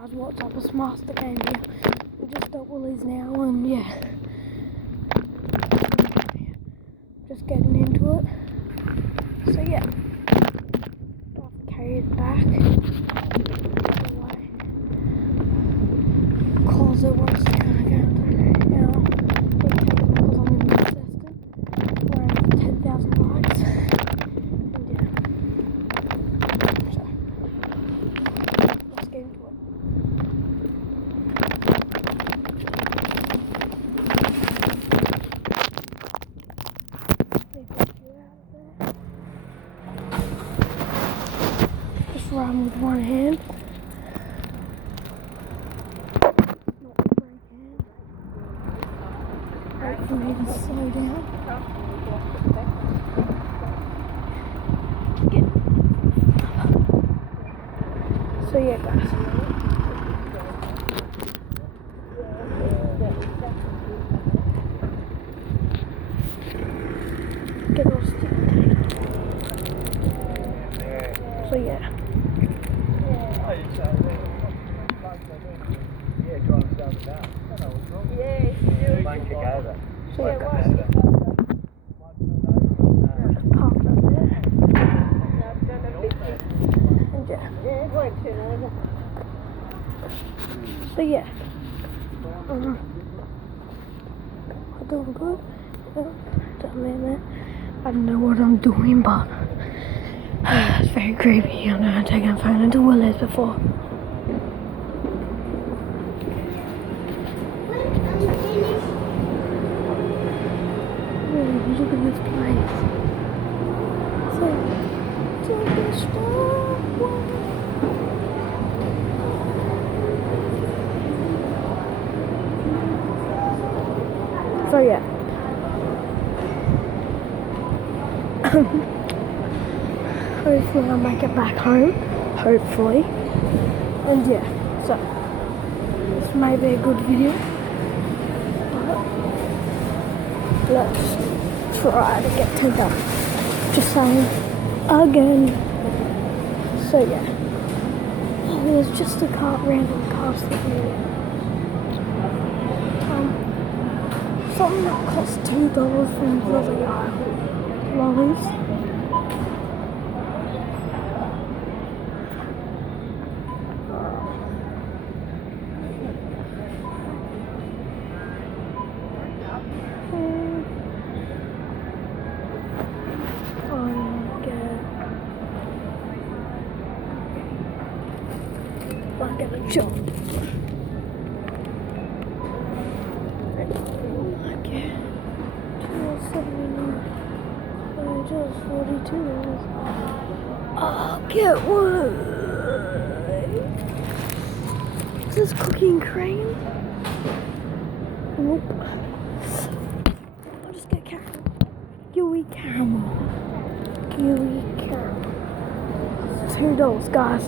What's up, it's Master Game here. We're just at Woolies now, and yeah, just getting into it. So yeah, I've carried back away because it wants to kind of go through now. We're taking it because I'm in the assistant. We're at 10,000 likes, and yeah, so let's get into it. Just run with one hand. Not the brake hand. Wait for me to slow down. Get. So yeah, guys. Get all sticky. So yeah. So yeah, guys. Park up there. And yeah. So yeah. I'm doing good. I don't know what I'm doing, but it's very creepy. I've never taken a phone into Woolies before. Look at this place. So yeah. Hopefully I'll make it back home. Hopefully. And yeah, so this may be a good video. But let's try to get 10,000. Just saying. Again. So yeah. Oh, there's just a random car sitting here. Something that costs $2 from Lolly Lollies. I'm gonna jump. Okay. 279. Just 42. I'll get one. Is this cooking cream? Nope. I'll just get caramel. Gooey caramel. Gooey caramel. $2, guys.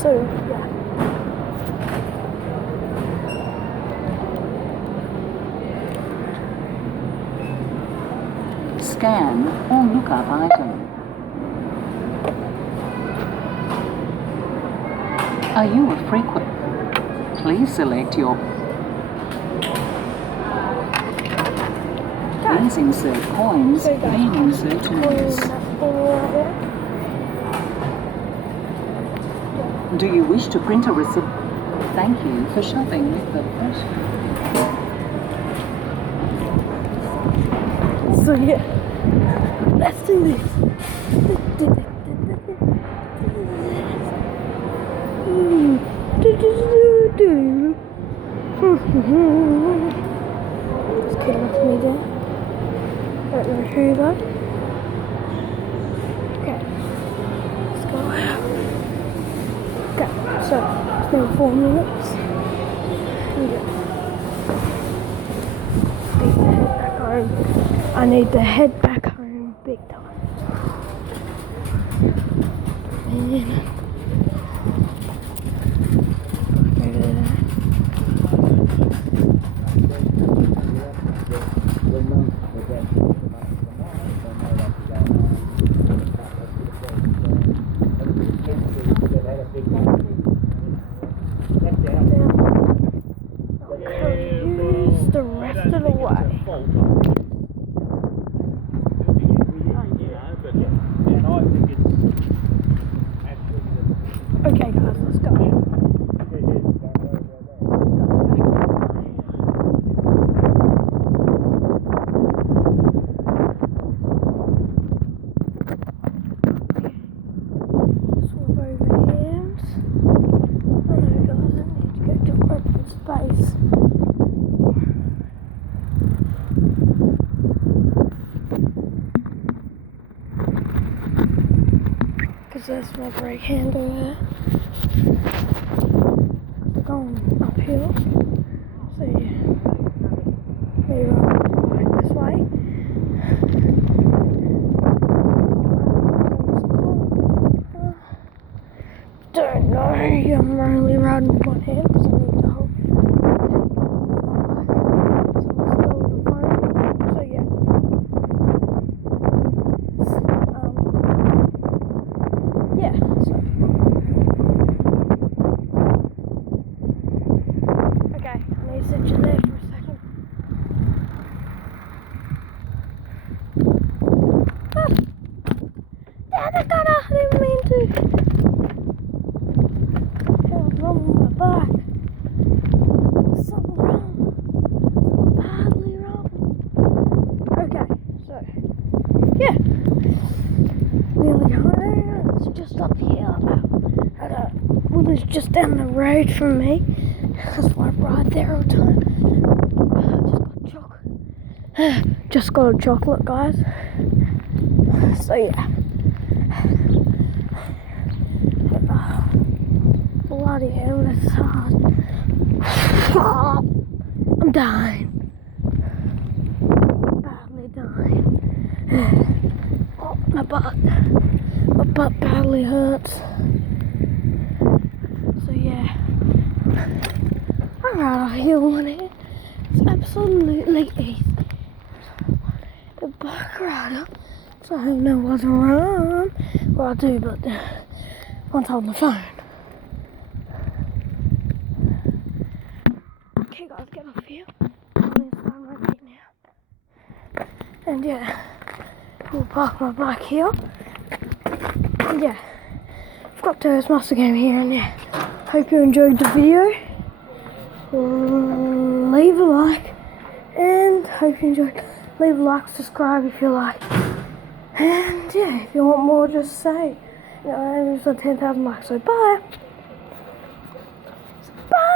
So yeah. Scan or look up item. Are you a frequent? Please select your. Please insert coins, then insert numbers. Do you wish to print a receipt? Thank you for shopping with the person. So yeah, let's do this. It's good enough for me there. Don't know who though. Okay, let's go out. Okay, so it's been 4 minutes. I need to head back home big time. And Use the rest of the way. Okay guys, let's go. Swap over here. I know guys, I need to go to open space. Because that's my brake handle there. We're going uphill. So yeah. Maybe I'll go this way. Don't know. I'm only riding with one hand because I need to hold the phone. So yeah. Yeah, so. Okay, I need to sit you there for a second. Ah! Damn it, Gunner! I didn't mean to. Hell's wrong with my back. Something wrong. Something badly wrong. Okay, so. Yeah. Nearly home. It's just up here. Well, it's just down the road from me. That's why I ride there all the time. Just got a chocolate, guys. So yeah. Bloody hell, this is hard. I'm dying. Badly dying. Oh, my butt. My butt badly hurts. So yeah. I'm right off hill in it. It's absolutely easy. The bike rider. So I don't know what's wrong. Well, I do, but once I'm on the phone. Okay, guys, get off here. I'm going to stand right now. And yeah, we'll park my bike here. And yeah, I've got Toast Master Game here, and yeah, hope you enjoyed the video. Leave a like, and hope you enjoyed. Leave a like, subscribe if you like. And yeah, if you want more, just say. You know, it's on 10,000 likes, so bye. Bye.